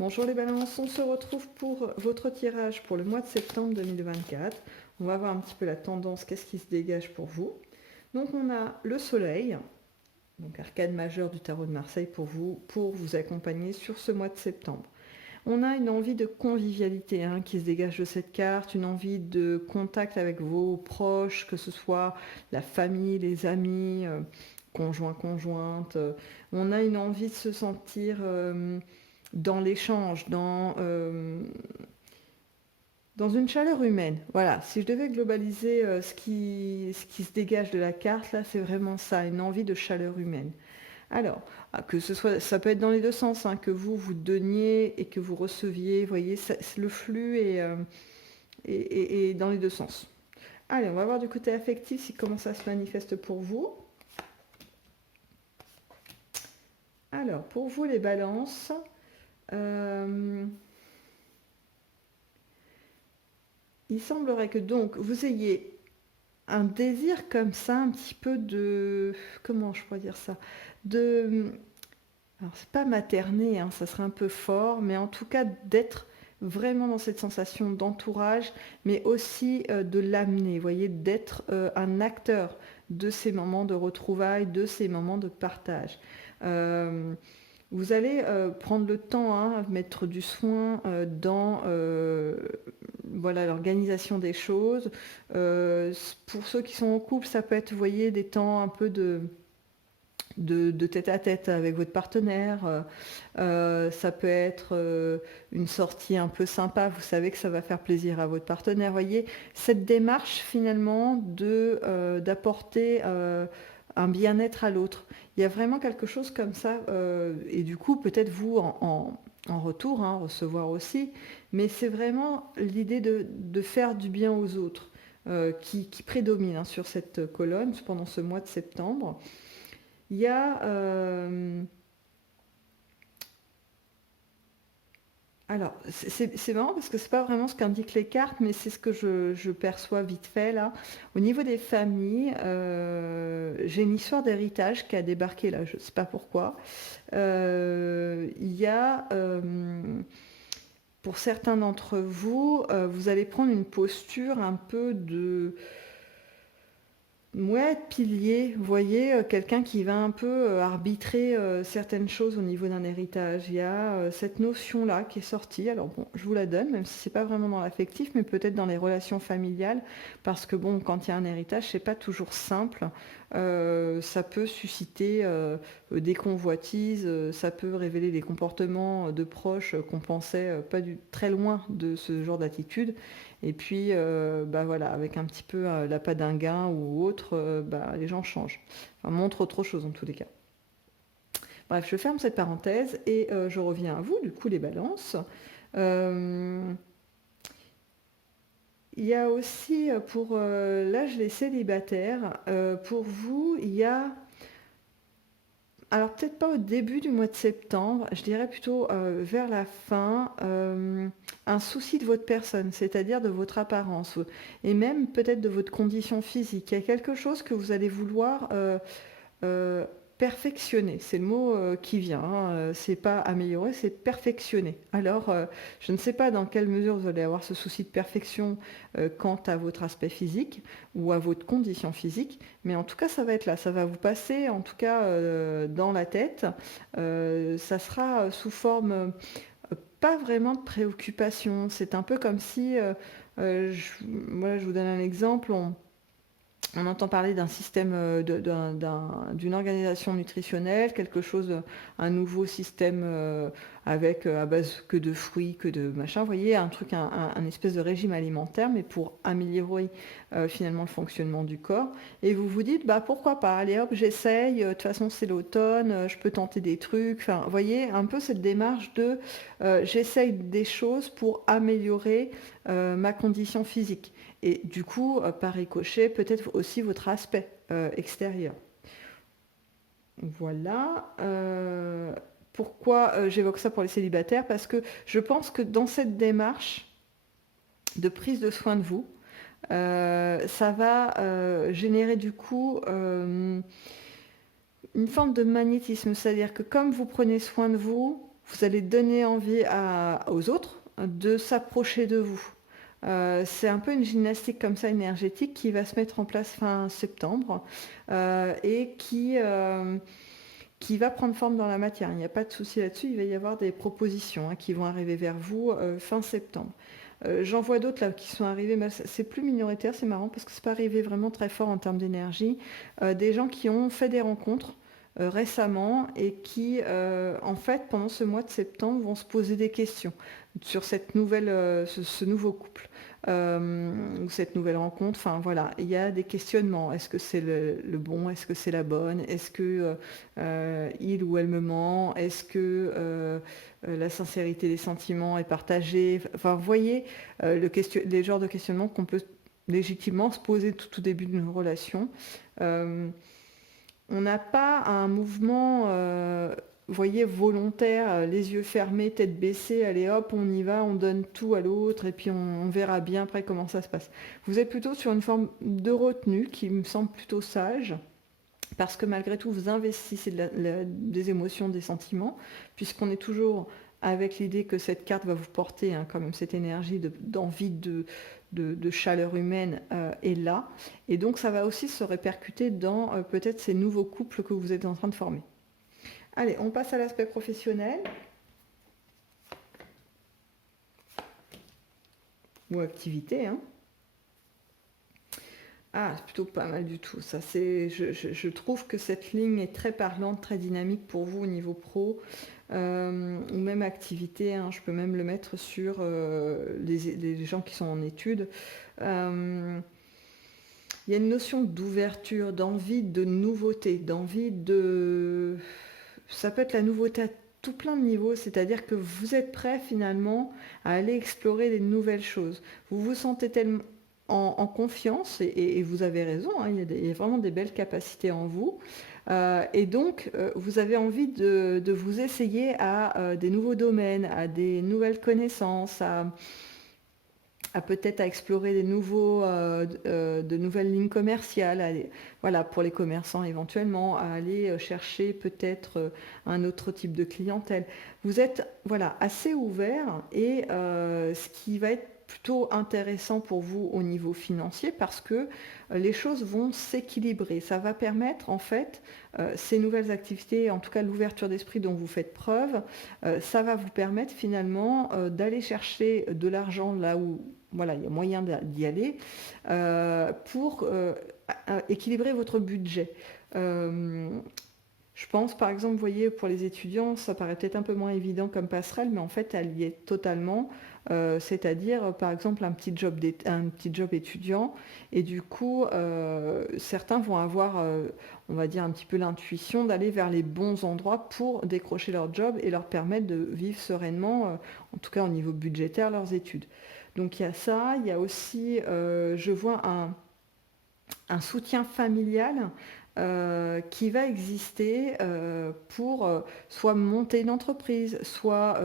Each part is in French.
Bonjour les balances, on se retrouve pour votre tirage pour le mois de septembre 2024. On va voir un petit peu la tendance, qu'est-ce qui se dégage pour vous. Donc on a le soleil, donc arcane majeure du tarot de Marseille pour vous accompagner sur ce mois de septembre. On a une envie de convivialité qui se dégage de cette carte, une envie de contact avec vos proches, que ce soit la famille, les amis, conjoints, conjointes. On a une envie de se sentir dans l'échange, dans une chaleur humaine. Voilà, si je devais globaliser ce qui se dégage de la carte, là, c'est vraiment ça, une envie de chaleur humaine. Alors, que ce soit, ça peut être dans les deux sens, que vous donniez et que vous receviez, vous voyez, le flux est dans les deux sens. Allez, on va voir du côté affectif comment ça se manifeste pour vous. Alors, pour vous les balances, il semblerait que donc vous ayez un désir comme ça, un petit peu de... Comment je pourrais dire ça? Alors c'est pas materner, ça serait un peu fort, mais en tout cas d'être vraiment dans cette sensation d'entourage, mais aussi de l'amener, vous voyez, d'être un acteur de ces moments de retrouvailles, de ces moments de partage. Vous allez prendre le temps, mettre du soin dans voilà, l'organisation des choses. Pour ceux qui sont en couple, ça peut être, vous voyez, des temps un peu de tête à tête avec votre partenaire. Ça peut être une sortie un peu sympa, vous savez que ça va faire plaisir à votre partenaire. Vous voyez, cette démarche finalement d'apporter un bien-être à l'autre. Il y a vraiment quelque chose comme ça, et du coup peut-être vous en retour, recevoir aussi, mais c'est vraiment l'idée de faire du bien aux autres qui prédomine sur cette colonne pendant ce mois de septembre. Il y a... alors, c'est marrant parce que c'est pas vraiment ce qu'indiquent les cartes, mais c'est ce que je perçois vite fait là. Au niveau des familles, j'ai une histoire d'héritage qui a débarqué là, je sais pas pourquoi. Il y a, pour certains d'entre vous, vous allez prendre une posture un peu de... Ouais, pilier, vous voyez, quelqu'un qui va un peu arbitrer certaines choses au niveau d'un héritage. Il y a cette notion-là qui est sortie. Alors bon, je vous la donne, même si c'est pas vraiment dans l'affectif, mais peut-être dans les relations familiales, parce que bon, quand il y a un héritage, c'est pas toujours simple. Ça peut susciter des convoitises, ça peut révéler des comportements de proches qu'on pensait pas très loin de ce genre d'attitude. Et puis, voilà, avec un petit peu l'appât d'un gain ou autre, les gens changent. Enfin, montrent autre chose en tous les cas. Bref, je ferme cette parenthèse et je reviens à vous, du coup, les balances. Il y a aussi, pour l'âge les célibataires, pour vous, il y a... Alors peut-être pas au début du mois de septembre, je dirais plutôt vers la fin, un souci de votre personne, c'est-à-dire de votre apparence, et même peut-être de votre condition physique. Il y a quelque chose que vous allez vouloir euh, perfectionner, c'est le mot qui vient, c'est pas améliorer, c'est perfectionner. Alors, je ne sais pas dans quelle mesure vous allez avoir ce souci de perfection quant à votre aspect physique ou à votre condition physique, mais en tout cas, ça va être là, ça va vous passer en tout cas dans la tête. Ça sera sous forme pas vraiment de préoccupation, c'est un peu comme si, voilà, je vous donne un exemple, on entend parler d'un système, d'une organisation nutritionnelle, quelque chose, un nouveau système avec à base que de fruits, que de machin. Vous voyez, un truc, un espèce de régime alimentaire, mais pour améliorer finalement le fonctionnement du corps. Et vous vous dites, pourquoi pas, allez hop, j'essaye, de toute façon c'est l'automne, je peux tenter des trucs. Enfin, vous voyez, un peu cette démarche de j'essaye des choses pour améliorer ma condition physique. Et du coup, par ricochet, peut-être aussi votre aspect extérieur. Voilà. Pourquoi j'évoque ça pour les célibataires? Parce que je pense que dans cette démarche de prise de soin de vous, ça va générer du coup une forme de magnétisme. C'est-à-dire que comme vous prenez soin de vous, vous allez donner envie aux autres de s'approcher de vous. C'est un peu une gymnastique comme ça énergétique qui va se mettre en place fin septembre et qui va prendre forme dans la matière. Il n'y a pas de souci là-dessus, il va y avoir des propositions qui vont arriver vers vous fin septembre. J'en vois d'autres là qui sont arrivés, mais c'est plus minoritaire, c'est marrant parce que c'est pas arrivé vraiment très fort en termes d'énergie. Des gens qui ont fait des rencontres récemment et qui, en fait, pendant ce mois de septembre, vont se poser des questions sur cette nouvelle, ce nouveau couple ou cette nouvelle rencontre. Enfin voilà, il y a des questionnements. Est-ce que c'est le bon? Est-ce que c'est la bonne? Est-ce que il ou elle me ment? Est-ce que la sincérité des sentiments est partagée? Enfin, vous voyez les genres de questionnements qu'on peut légitimement se poser tout au début d'une relation. Euh, on n'a pas un mouvement, vous voyez, volontaire, les yeux fermés, tête baissée, allez hop, on y va, on donne tout à l'autre et puis on verra bien après comment ça se passe. Vous êtes plutôt sur une forme de retenue qui me semble plutôt sage. Parce que malgré tout, vous investissez des émotions, des sentiments, puisqu'on est toujours avec l'idée que cette carte va vous porter quand même cette énergie d'envie de chaleur humaine est là. Et donc ça va aussi se répercuter dans peut-être ces nouveaux couples que vous êtes en train de former. Allez, on passe à l'aspect professionnel. Ou activité. Ah, c'est plutôt pas mal du tout. Ça, je trouve que cette ligne est très parlante, très dynamique pour vous au niveau pro. Ou même activité, je peux même le mettre sur les gens qui sont en études. Il y a une notion d'ouverture, d'envie de nouveauté, d'envie de... Ça peut être la nouveauté à tout plein de niveaux, c'est-à-dire que vous êtes prêt finalement à aller explorer des nouvelles choses. Vous vous sentez tellement en confiance, et vous avez raison, il y a vraiment des belles capacités en vous. Et donc, vous avez envie de vous essayer à des nouveaux domaines, à des nouvelles connaissances, à peut-être à explorer de nouvelles lignes commerciales, voilà, pour les commerçants éventuellement, à aller chercher peut-être un autre type de clientèle. Vous êtes voilà, assez ouvert et ce qui va être plutôt intéressant pour vous au niveau financier parce que les choses vont s'équilibrer. Ça va permettre en fait ces nouvelles activités, en tout cas l'ouverture d'esprit dont vous faites preuve, ça va vous permettre finalement d'aller chercher de l'argent là où voilà, il y a moyen d'y aller pour équilibrer votre budget. Je pense par exemple, vous voyez, pour les étudiants, ça paraît peut-être un peu moins évident comme passerelle, mais en fait, elle y est totalement. C'est-à-dire, par exemple, un petit job étudiant, et du coup, certains vont avoir, on va dire, un petit peu l'intuition d'aller vers les bons endroits pour décrocher leur job et leur permettre de vivre sereinement, en tout cas au niveau budgétaire, leurs études. Donc il y a ça, il y a aussi, je vois un soutien familial qui va exister pour soit monter une entreprise, soit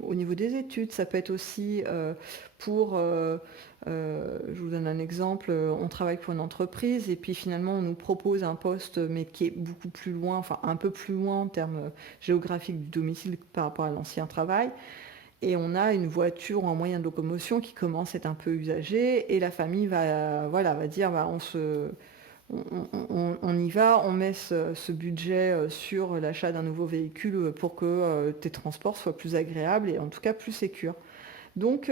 au niveau des études. Ça peut être aussi pour, je vous donne un exemple, on travaille pour une entreprise et puis finalement on nous propose un poste mais qui est beaucoup plus loin, enfin un peu plus loin en termes géographiques du domicile par rapport à l'ancien travail. Et on a une voiture ou un moyen de locomotion qui commence à être un peu usagé et la famille va dire on y va, on met ce budget sur l'achat d'un nouveau véhicule pour que tes transports soient plus agréables et en tout cas plus sécures. Donc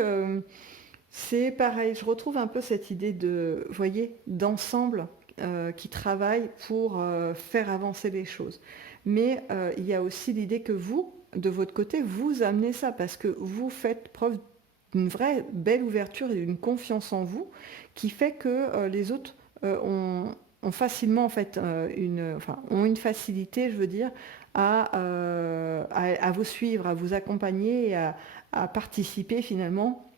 c'est pareil, je retrouve un peu cette idée de, vous voyez, d'ensemble qui travaille pour faire avancer les choses. Mais il y a aussi l'idée que vous, de votre côté, vous amenez ça parce que vous faites preuve d'une vraie belle ouverture et d'une confiance en vous qui fait que les autres ont facilement en fait ont une facilité, je veux dire, à vous suivre, à vous accompagner et à participer finalement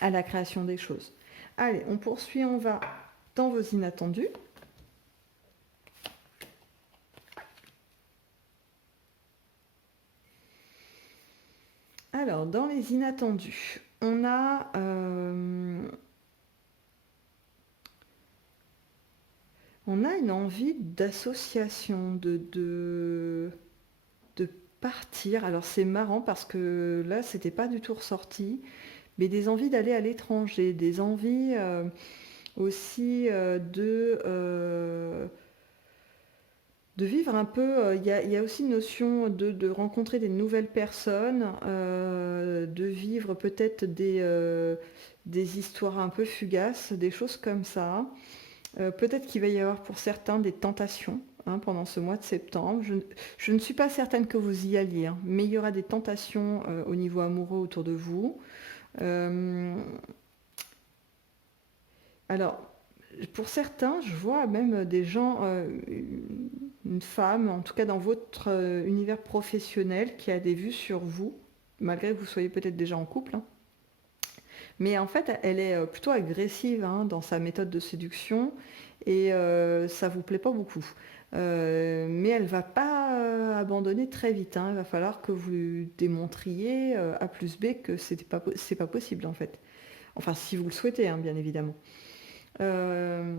à la création des choses. Allez, on poursuit, on va dans vos inattendus. Alors, dans les inattendus, on a une envie d'association, de partir. Alors c'est marrant parce que là, c'était pas du tout ressorti, mais des envies d'aller à l'étranger, des envies aussi de vivre un peu. Il y a aussi une notion de rencontrer des nouvelles personnes, de vivre peut-être des histoires un peu fugaces, des choses comme ça. Peut-être qu'il va y avoir pour certains des tentations, hein, pendant ce mois de septembre. Je ne suis pas certaine que vous y alliez, hein, mais il y aura des tentations au niveau amoureux autour de vous. Euh, alors, pour certains, je vois même des gens, une femme, en tout cas dans votre univers professionnel, qui a des vues sur vous, malgré que vous soyez peut-être déjà en couple, hein. Mais en fait, elle est plutôt agressive, hein, dans sa méthode de séduction et ça vous plaît pas beaucoup. Mais elle va pas abandonner très vite, hein. Il va falloir que vous lui démontriez A plus B que c'est pas possible en fait. Enfin, si vous le souhaitez, hein, bien évidemment. Euh,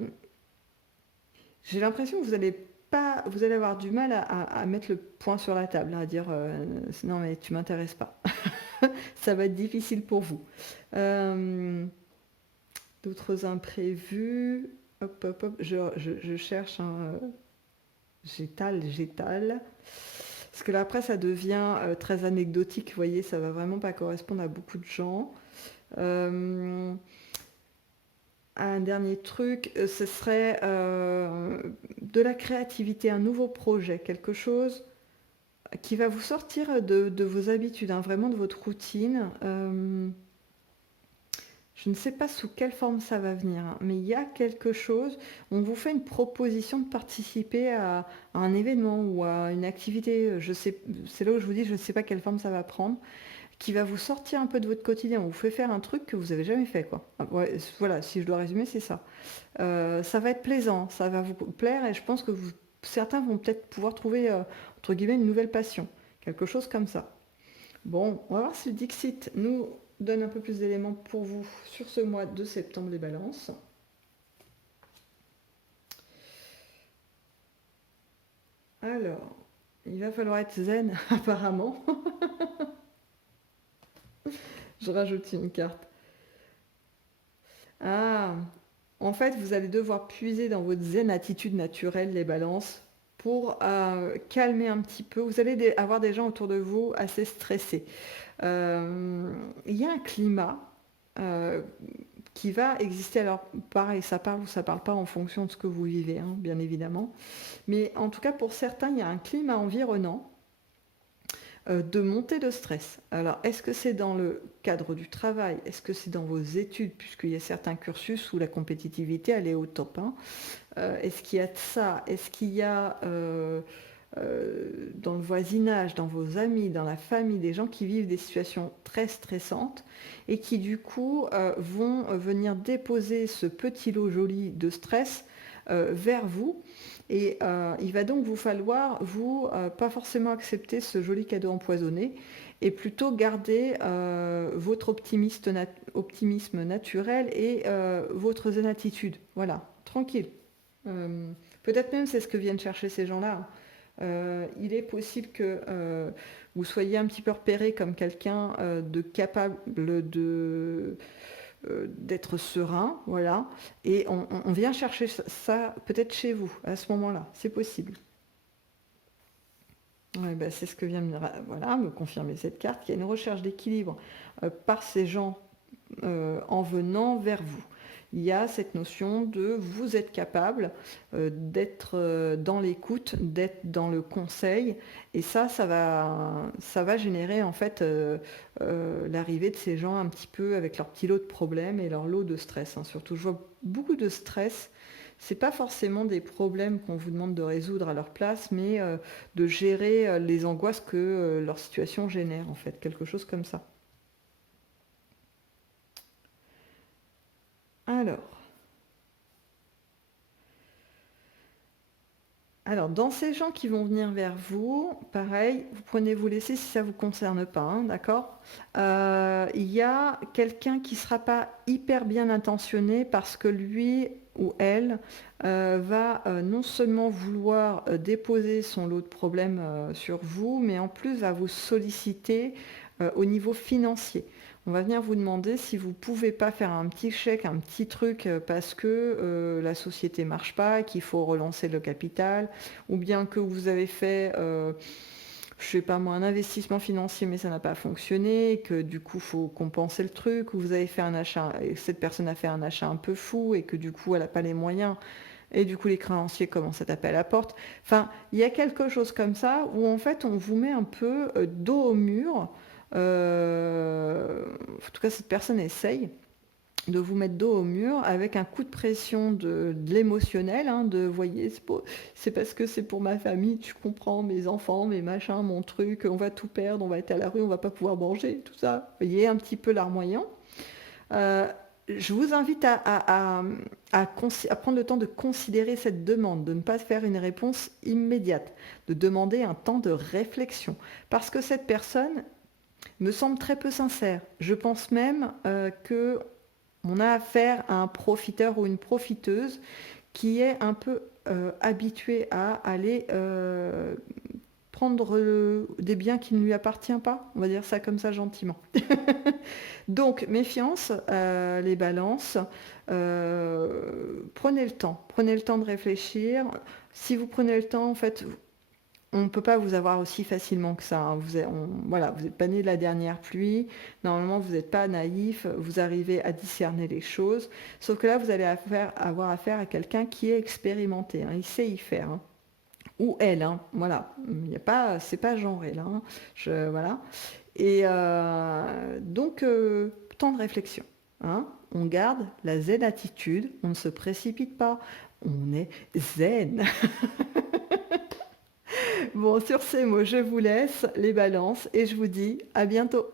j'ai l'impression que vous allez avoir du mal à mettre le point sur la table, à dire non mais tu m'intéresses pas. Ça va être difficile pour vous. Euh, D'autres imprévus. Hop, hop, hop. Je cherche un j'étale. Parce que là, après, ça devient très anecdotique. Vous voyez, ça va vraiment pas correspondre à beaucoup de gens. Euh, un dernier truc, ce serait de la créativité, un nouveau projet, quelque chose qui va vous sortir de vos habitudes, hein, vraiment de votre routine. Je ne sais pas sous quelle forme ça va venir, hein, mais il y a quelque chose. On vous fait une proposition de participer à un événement ou à une activité. Je sais, c'est là où je vous dis, je ne sais pas quelle forme ça va prendre, qui va vous sortir un peu de votre quotidien. On vous fait faire un truc que vous n'avez jamais fait, quoi. Ah, ouais, voilà, si je dois résumer, c'est ça. Ça va être plaisant, ça va vous plaire, et je pense que certains vont peut-être pouvoir trouver entre guillemets une nouvelle passion, quelque chose comme ça. Bon, on va voir si le Dixit nous donne un peu plus d'éléments pour vous sur ce mois de septembre, les balances. Alors, il va falloir être zen, apparemment. Je rajoute une carte. Ah, en fait, vous allez devoir puiser dans votre zen attitude naturelle, les balances, pour calmer un petit peu. Vous allez avoir des gens autour de vous assez stressés. Il y a un climat euh, qui va exister. Alors, pareil, ça parle ou ça parle pas en fonction de ce que vous vivez, hein, bien évidemment. Mais en tout cas, pour certains, il y a un climat environnant de montée de stress. Alors, est-ce que c'est dans le cadre du travail? Est-ce que c'est dans vos études? Puisqu'il y a certains cursus où la compétitivité, elle est au top, hein. Est-ce qu'il y a de ça? Est-ce qu'il y a dans le voisinage, dans vos amis, dans la famille, des gens qui vivent des situations très stressantes et qui du coup vont venir déposer ce petit lot joli de stress vers vous. Et il va donc vous falloir, vous, pas forcément accepter ce joli cadeau empoisonné, et plutôt garder votre optimisme naturel et votre zen attitude. Voilà, tranquille. Peut-être même c'est ce que viennent chercher ces gens-là. Il est possible que vous soyez un petit peu repéré comme quelqu'un de capable d'être serein, voilà. Et on vient chercher ça peut-être chez vous à ce moment-là, c'est possible. Ouais, bah, c'est ce que vient voilà, me confirmer cette carte, qu'il y a une recherche d'équilibre par ces gens en venant vers vous. Il y a cette notion de vous êtes capable d'être dans l'écoute, d'être dans le conseil, et ça va générer en fait l'arrivée de ces gens un petit peu avec leur petit lot de problèmes et leur lot de stress, hein. Surtout, je vois beaucoup de stress. C'est pas forcément des problèmes qu'on vous demande de résoudre à leur place, mais de gérer les angoisses que leur situation génère, en fait, quelque chose comme ça. Alors, dans ces gens qui vont venir vers vous, pareil, vous prenez vous laisser si ça ne vous concerne pas, hein, d'accord. Il y a quelqu'un qui ne sera pas hyper bien intentionné parce que lui ou elle va non seulement vouloir déposer son lot de problèmes sur vous, mais en plus va vous solliciter au niveau financier. On va venir vous demander si vous ne pouvez pas faire un petit chèque, un petit truc parce que la société ne marche pas, qu'il faut relancer le capital, ou bien que vous avez fait, je sais pas moi, un investissement financier mais ça n'a pas fonctionné, que du coup il faut compenser le truc, ou vous avez fait un achat, et cette personne a fait un achat un peu fou et que du coup elle n'a pas les moyens, et du coup les créanciers commencent à taper à la porte. Enfin, il y a quelque chose comme ça où en fait on vous met un peu dos au mur. En tout cas, cette personne essaye de vous mettre dos au mur avec un coup de pression de l'émotionnel, hein, de voyez, c'est parce que c'est pour ma famille, tu comprends, mes enfants, mes machins, mon truc, on va tout perdre, on va être à la rue, on va pas pouvoir manger, tout ça. Vous voyez un petit peu larmoyant. Euh, je vous invite à prendre le temps de considérer cette demande, de ne pas faire une réponse immédiate, de demander un temps de réflexion. Parce que cette personne me semble très peu sincère. Je pense même que on a affaire à un profiteur ou une profiteuse qui est un peu habitué à aller prendre des biens qui ne lui appartiennent pas. On va dire ça comme ça gentiment. Donc, méfiance, les balances. Prenez le temps de réfléchir. Si vous prenez le temps, en fait, on ne peut pas vous avoir aussi facilement que ça, hein. Voilà, vous n'êtes pas né de la dernière pluie. Normalement, vous n'êtes pas naïf. Vous arrivez à discerner les choses. Sauf que là, vous allez avoir affaire à quelqu'un qui est expérimenté, hein. Il sait y faire, hein. Ou elle, hein. Voilà. Il y a pas, c'est pas genré là, hein. Voilà. Et donc, temps de réflexion, hein. On garde la zen attitude. On ne se précipite pas. On est zen. Bon, sur ces mots, je vous laisse les balances et je vous dis à bientôt.